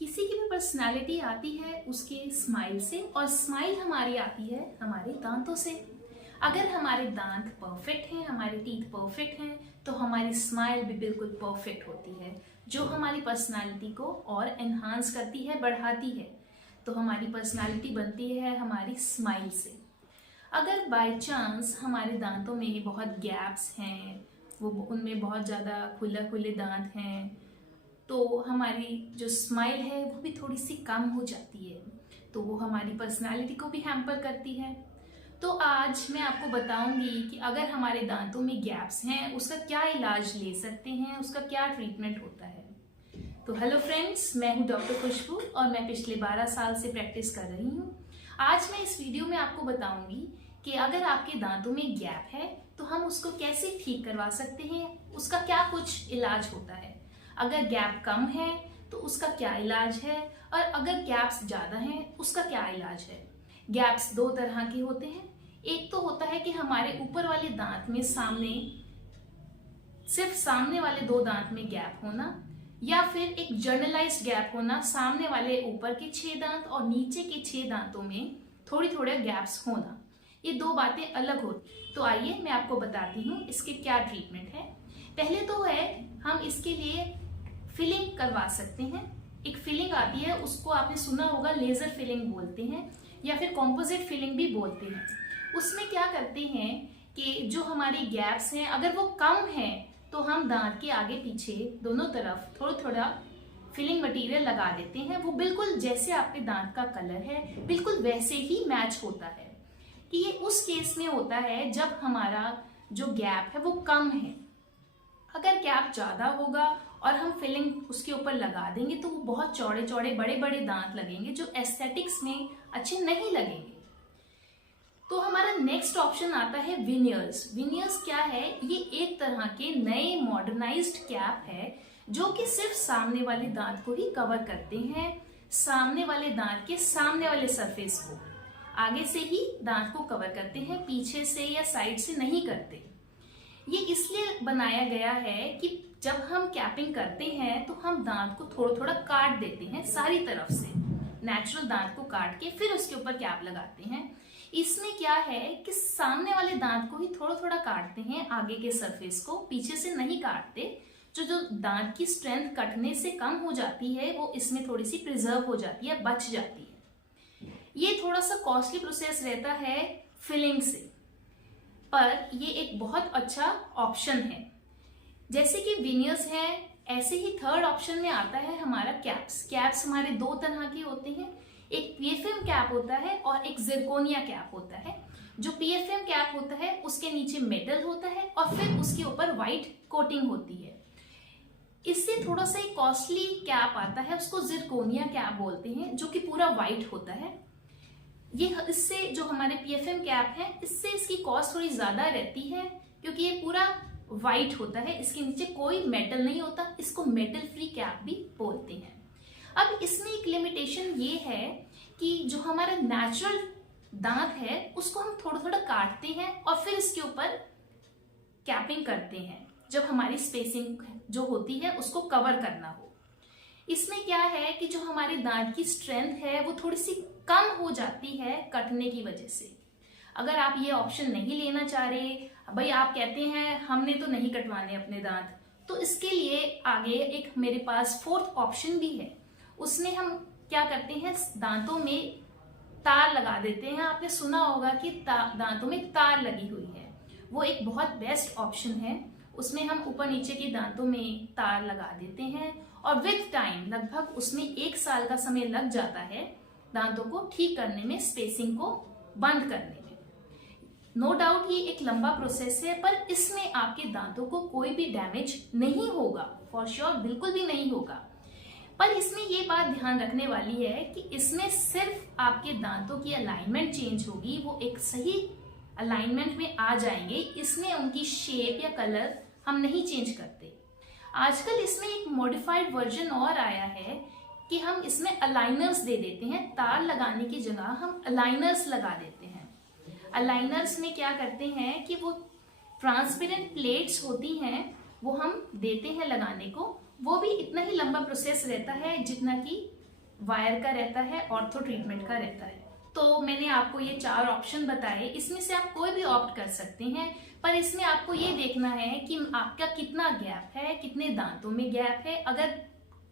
किसी की भी पर्सनालिटी आती है उसके स्माइल से, और स्माइल हमारी आती है हमारे दांतों से। अगर हमारे दांत परफेक्ट हैं, हमारे टीथ परफेक्ट हैं, तो हमारी स्माइल भी बिल्कुल परफेक्ट होती है, जो हमारी पर्सनालिटी को और एनहांस करती है, बढ़ाती है। तो हमारी पर्सनालिटी बनती है हमारी स्माइल से। अगर बाय चांस हमारे दांतों में बहुत गैप्स हैं, वो उनमें बहुत ज़्यादा खुले दांत हैं, तो हमारी जो स्माइल है वो भी थोड़ी सी कम हो जाती है, तो वो हमारी पर्सनालिटी को भी हैम्पर करती है। तो आज मैं आपको बताऊंगी कि अगर हमारे दांतों में गैप्स हैं उसका क्या इलाज ले सकते हैं, उसका क्या ट्रीटमेंट होता है। तो हेलो फ्रेंड्स, मैं हूं डॉक्टर खुशबू और मैं पिछले 12 साल से प्रैक्टिस कर रही हूं। आज मैं इस वीडियो में आपको बताऊंगी कि अगर आपके दांतों में गैप है तो हम उसको कैसे ठीक करवा सकते हैं, उसका क्या कुछ इलाज होता है। अगर गैप कम है तो उसका क्या इलाज है, और अगर गैप्स ज़्यादा हैं उसका क्या इलाज है। गैप्स दो तरह के होते हैं। एक तो होता है कि हमारे ऊपर वाले दांत में सिर्फ सामने वाले 2 दांत में गैप होना, या फिर एक जर्नलाइज्ड गैप होना, सामने वाले ऊपर के 6 दांत और नीचे के 6 दांतों में थोड़ी थोड़े गैप्स होना। ये 2 बातें अलग होती। तो आइए मैं आपको बताती हूँ इसके क्या ट्रीटमेंट है। पहले तो है, हम इसके लिए फिलिंग करवा सकते हैं। एक फिलिंग आती है, उसको आपने सुना होगा, लेजर फिलिंग बोलते हैं या फिर कॉम्पोजिट फिलिंग भी बोलते हैं। उसमें क्या करते हैं कि जो हमारी गैप्स हैं अगर वो कम है तो हम दांत के आगे पीछे दोनों तरफ थोड़ा थोड़ा फिलिंग मटेरियल लगा देते हैं। वो बिल्कुल जैसे आपके दांत का कलर है बिल्कुल वैसे ही मैच होता है। कि ये उस केस में होता है जब हमारा जो गैप है वो कम है। अगर गैप ज्यादा होगा और हम फिलिंग उसके ऊपर लगा देंगे तो वो बहुत चौड़े चौड़े बड़े बड़े दांत लगेंगे, जो एस्थेटिक्स में अच्छे नहीं लगेंगे। तो हमारा नेक्स्ट ऑप्शन आता है विनियर्स। विनियर्स क्या है? ये एक तरह के नए मॉडर्नाइज्ड कैप है जो कि सिर्फ सामने वाले दांत को ही कवर करते हैं, सामने वाले दांत के सामने वाले सरफेस को, आगे से ही दांत को कवर करते हैं, पीछे से या साइड से नहीं करते। ये इसलिए बनाया गया है कि जब हम कैपिंग करते हैं तो हम दांत को थोड़ा थोड़ा काट देते हैं सारी तरफ से, नेचुरल दांत को काट के फिर उसके ऊपर कैप लगाते हैं। इसमें क्या है कि सामने वाले दांत को ही थोड़ा थोड़ा काटते हैं, आगे के सरफेस को, पीछे से नहीं काटते। जो दांत की स्ट्रेंथ कटने से कम हो जाती है वो इसमें थोड़ी सी प्रिजर्व हो जाती है, बच जाती है। ये थोड़ा सा कॉस्टली प्रोसेस रहता है फिलिंग से, पर ये एक बहुत अच्छा ऑप्शन है। जैसे कि विनियर्स है, ऐसे ही थर्ड ऑप्शन में आता है हमारा कैप्स। कैप्स हमारे 2 तरह के होते हैं, एक पीएफएम कैप होता है और एक जिरकोनिया कैप होता है। जो पीएफएम कैप होता है उसके नीचे मेटल होता है और फिर उसके ऊपर व्हाइट कोटिंग होती है। इससे थोड़ा सा एक कॉस्टली कैप आता है, उसको जिरकोनिया कैप बोलते हैं, जो कि पूरा व्हाइट होता है। इससे जो हमारे पीएफएम कैप है इससे इसकी कॉस्ट थोड़ी ज्यादा रहती है, क्योंकि ये पूरा व्हाइट होता है, इसके नीचे कोई मेटल नहीं होता। इसको मेटल फ्री कैप भी बोलते हैं। अब इसमें एक लिमिटेशन ये है कि जो हमारा नेचुरल दांत है उसको हम थोड़ा थोड़ा काटते हैं और फिर इसके ऊपर कैपिंग करते हैं, जब हमारी स्पेसिंग जो होती है उसको कवर करना हो। इसमें क्या है कि जो हमारे दांत की स्ट्रेंथ है वो थोड़ी सी कम हो जाती है कटने की वजह से। अगर आप ये ऑप्शन नहीं लेना चाह रहे, भाई आप कहते हैं हमने तो नहीं कटवाने अपने दांत, तो इसके लिए आगे एक मेरे पास 4th ऑप्शन भी है। उसमें हम क्या करते हैं, दांतों में तार लगा देते हैं। आपने सुना होगा कि दांतों में तार लगी हुई है, वो एक बहुत बेस्ट ऑप्शन है। उसमें हम ऊपर नीचे के दांतों में तार लगा देते हैं और विद टाइम, लगभग उसमें 1 साल का समय लग जाता है दांतों को ठीक करने में, स्पेसिंग को बंद करने में। नो डाउट ये एक लंबा प्रोसेस है, पर इसमें आपके दांतों को कोई भी डैमेज नहीं होगा, फॉर श्योर बिल्कुल भी नहीं होगा। पर इसमें ये बात ध्यान रखने वाली है कि इसमें सिर्फ आपके दांतों की अलाइनमेंट चेंज होगी, वो एक सही अलाइनमेंट में आ जाएंगे। इसमें उनकी शेप या कलर हम नहीं चेंज करते। आजकल इसमें एक मॉडिफाइड वर्जन और आया है कि हम इसमें अलाइनर्स दे देते हैं, तार लगाने की जगह हम अलाइनर्स लगा देते हैं। अलाइनर्स में क्या करते हैं कि वो ट्रांसपेरेंट प्लेट्स होती हैं, वो हम देते हैं लगाने को। वो भी इतना ही लंबा प्रोसेस रहता है जितना कि वायर का रहता है, ऑर्थो ट्रीटमेंट का रहता है। तो मैंने आपको ये 4 ऑप्शन बताए, इसमें से आप कोई भी ऑप्ट कर सकते हैं, पर इसमें आपको ये देखना है कि आपका कितना गैप है, कितने दांतों में गैप है। अगर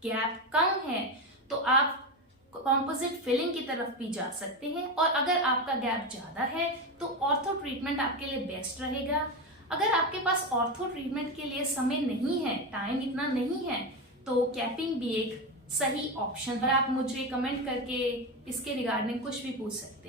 गैप कम है तो आप कॉम्पोजिट फिलिंग की तरफ भी जा सकते हैं, और अगर आपका गैप ज्यादा है तो ऑर्थो ट्रीटमेंट आपके लिए बेस्ट रहेगा। अगर आपके पास ऑर्थो ट्रीटमेंट के लिए समय नहीं है, टाइम इतना नहीं है, तो कैपिंग भी एक सही ऑप्शन है। आप मुझे कमेंट करके इसके रिगार्डिंग कुछ भी पूछ सकते हैं।